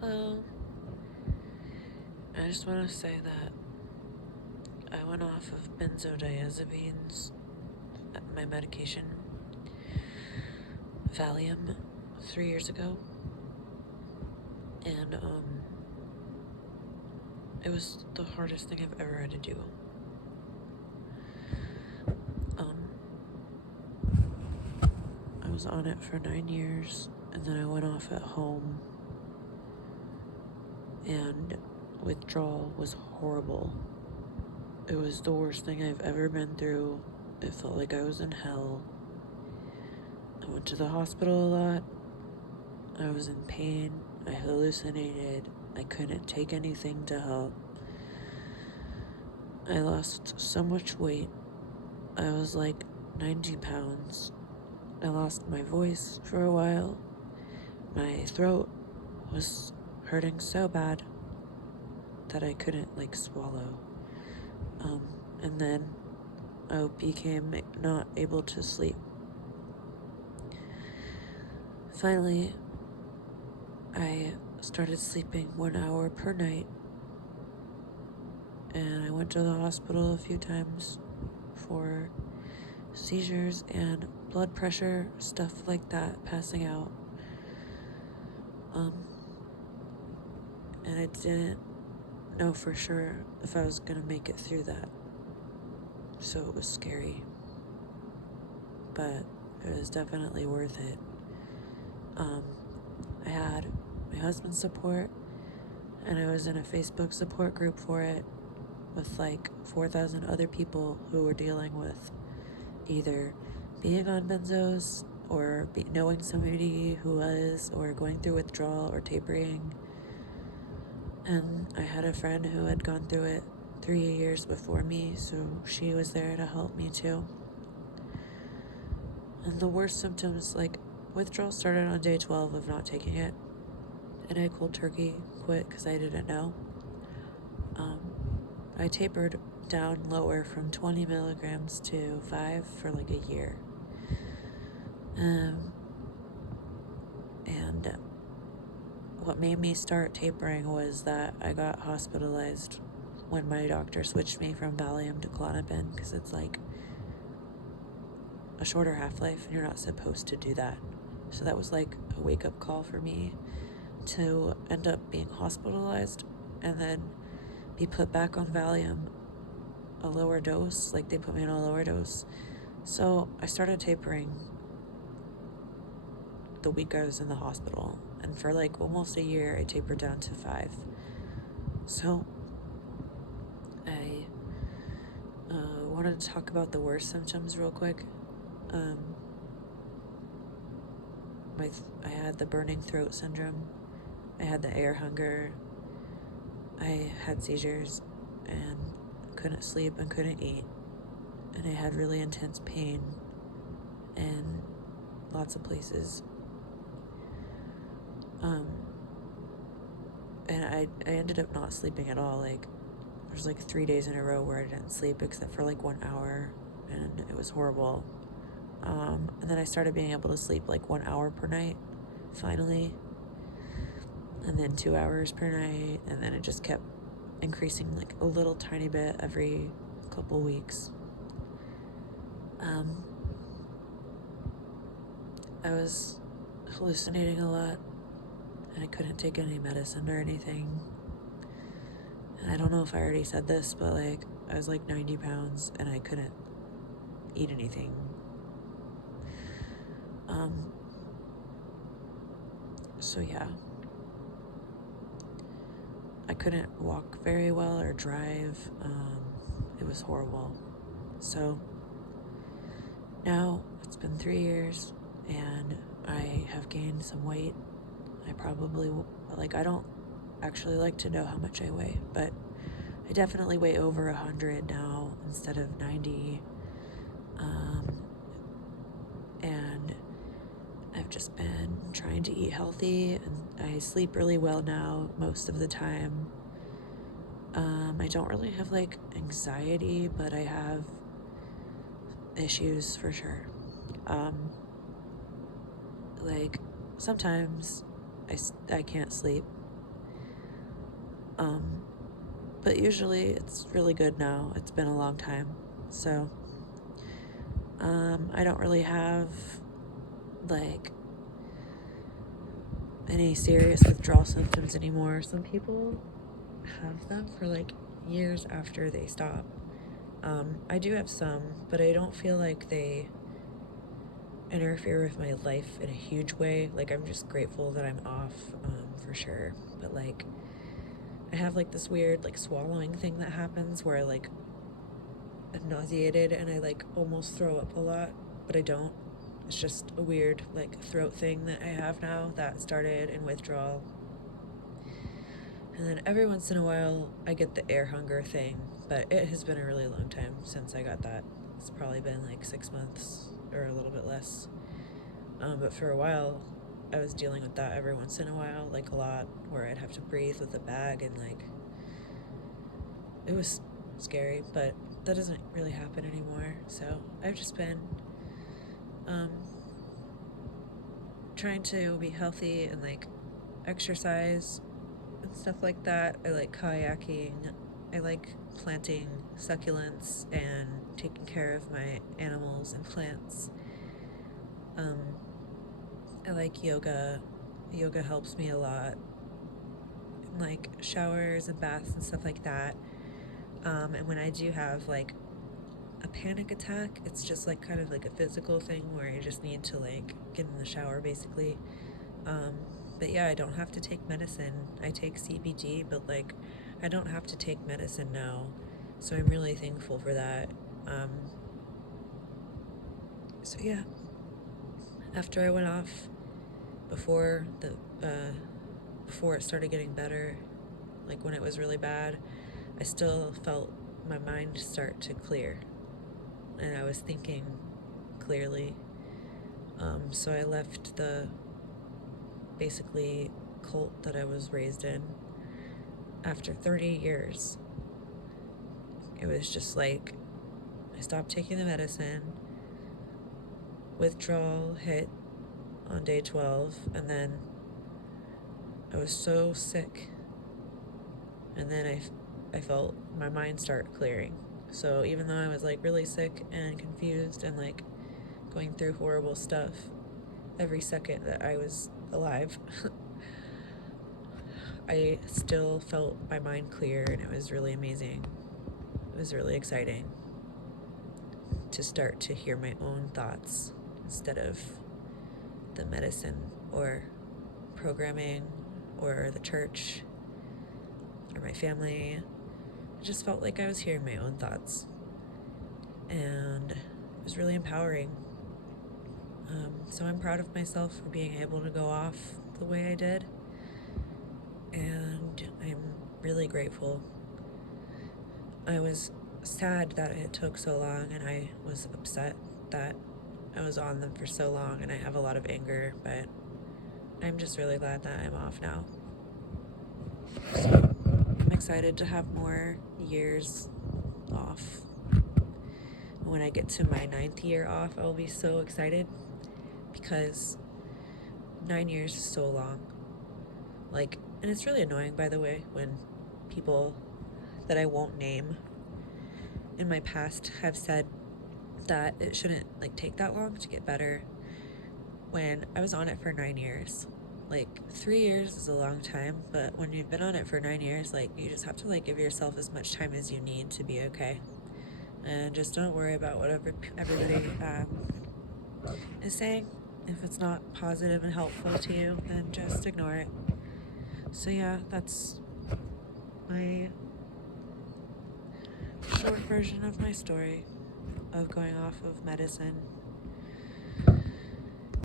Hello. I just want to say that I went off of benzodiazepines, my medication, Valium, 3 years ago, and it was the hardest thing I've ever had to do. I was on it for 9 years, and then I went off at home, and withdrawal was horrible. It was the worst thing I've ever been through. It felt like I was in hell. I went to the hospital a lot. I was in pain. I hallucinated. I couldn't take anything to help. I lost so much weight. I was like 90 pounds. I lost my voice for a while. My throat was hurting so bad that I couldn't swallow. And then I became not able to sleep. Finally, I started sleeping 1 hour per night, and I went to the hospital a few times for seizures and blood pressure, stuff like that, passing out. And I didn't know for sure if I was gonna make it through that. So it was scary, but it was definitely worth it. I had my husband's support, and I was in a Facebook support group for it with 4,000 other people who were dealing with either being on benzos or knowing somebody who was, or going through withdrawal or tapering. And I had a friend who had gone through it 3 years before me, so she was there to help me too. And the worst symptoms, withdrawal, started on day 12 of not taking it, and I cold turkey quit because I didn't know. I tapered down lower from 20 milligrams to 5 for a year. And what made me start tapering was that I got hospitalized when my doctor switched me from Valium to Klonopin, because it's a shorter half-life and you're not supposed to do that. So that was a wake-up call for me to end up being hospitalized and then be put back on Valium, a lower dose. They put me on a lower dose. So I started tapering the week I was in the hospital, and for almost a year I tapered down to 5. So I wanted to talk about the worst symptoms real quick. I had the burning throat syndrome, I had the air hunger, I had seizures and couldn't sleep and couldn't eat, and I had really intense pain in lots of places. And I ended up not sleeping at all. There's 3 days in a row where I didn't sleep except for 1 hour, and it was horrible. And then I started being able to sleep 1 hour per night, finally, and then 2 hours per night, and then it just kept increasing a little tiny bit every couple weeks. I was hallucinating a lot, and I couldn't take any medicine or anything. And I don't know if I already said this, but I was 90 pounds and I couldn't eat anything. So yeah, I couldn't walk very well or drive. It was horrible. So now it's been 3 years and I have gained some weight. I probably, I don't actually like to know how much I weigh, but I definitely weigh over 100 now instead of 90. And I've just been trying to eat healthy, and I sleep really well now most of the time. I don't really have anxiety, but I have issues for sure. Sometimes I can't sleep But usually it's really good now. It's been a long time. So I don't really have like any serious withdrawal symptoms anymore. Some people have them for like years after they stop. I do have some, but I don't feel like they interfere with my life in a huge way. Like, I'm just grateful that I'm off, for sure. But like, I have like this weird like swallowing thing that happens where I like I'm nauseated and I like almost throw up a lot, but I don't. It's just a weird like throat thing that I have now that started in withdrawal. And then every once in a while I get the air hunger thing, but it has been a really long time since I got that. It's probably been like 6 months or a little bit less. But for a while I was dealing with that every once in a while, like a lot, where I'd have to breathe with a bag and like it was scary, but that doesn't really happen anymore. So I've just been trying to be healthy and like exercise and stuff like that. I like kayaking. I like planting succulents and taking care of my animals and plants. I like yoga. Yoga helps me a lot. Like showers and baths and stuff like that. And when I do have like a panic attack, it's just like kind of like a physical thing where I just need to like get in the shower basically. But yeah, I don't have to take medicine. I take CBD, but like I don't have to take medicine now, so I'm really thankful for that. So yeah, after I went off, before the before it started getting better, like when it was really bad, I still felt my mind start to clear, and I was thinking clearly. So I left the basically cult that I was raised in after 30 years. It was just like I stopped taking the medicine. Withdrawal hit on day 12, and then I was so sick. And then I felt my mind start clearing. So even though I was like really sick and confused and like going through horrible stuff every second that I was alive, I still felt my mind clear, and it was really amazing. It was really exciting to start to hear my own thoughts instead of the medicine or programming or the church or my family. I just felt like I was hearing my own thoughts, and it was really empowering. So I'm proud of myself for being able to go off the way I did, and I'm really grateful. I was sad that it took so long, and I was upset that I was on them for so long, and I have a lot of anger, but I'm just really glad that I'm off now. So I'm excited to have more years off. When I get to my 9th year off, I'll be so excited, because 9 years is so long. Like, and it's really annoying, by the way, when people that I won't name in my past have said that it shouldn't like take that long to get better, when I was on it for 9 years. Like 3 years is a long time, but when you've been on it for 9 years, like you just have to like give yourself as much time as you need to be okay, and just don't worry about whatever everybody is saying. If it's not positive and helpful to you, then just ignore it. So yeah, that's my short version of my story of going off of medicine.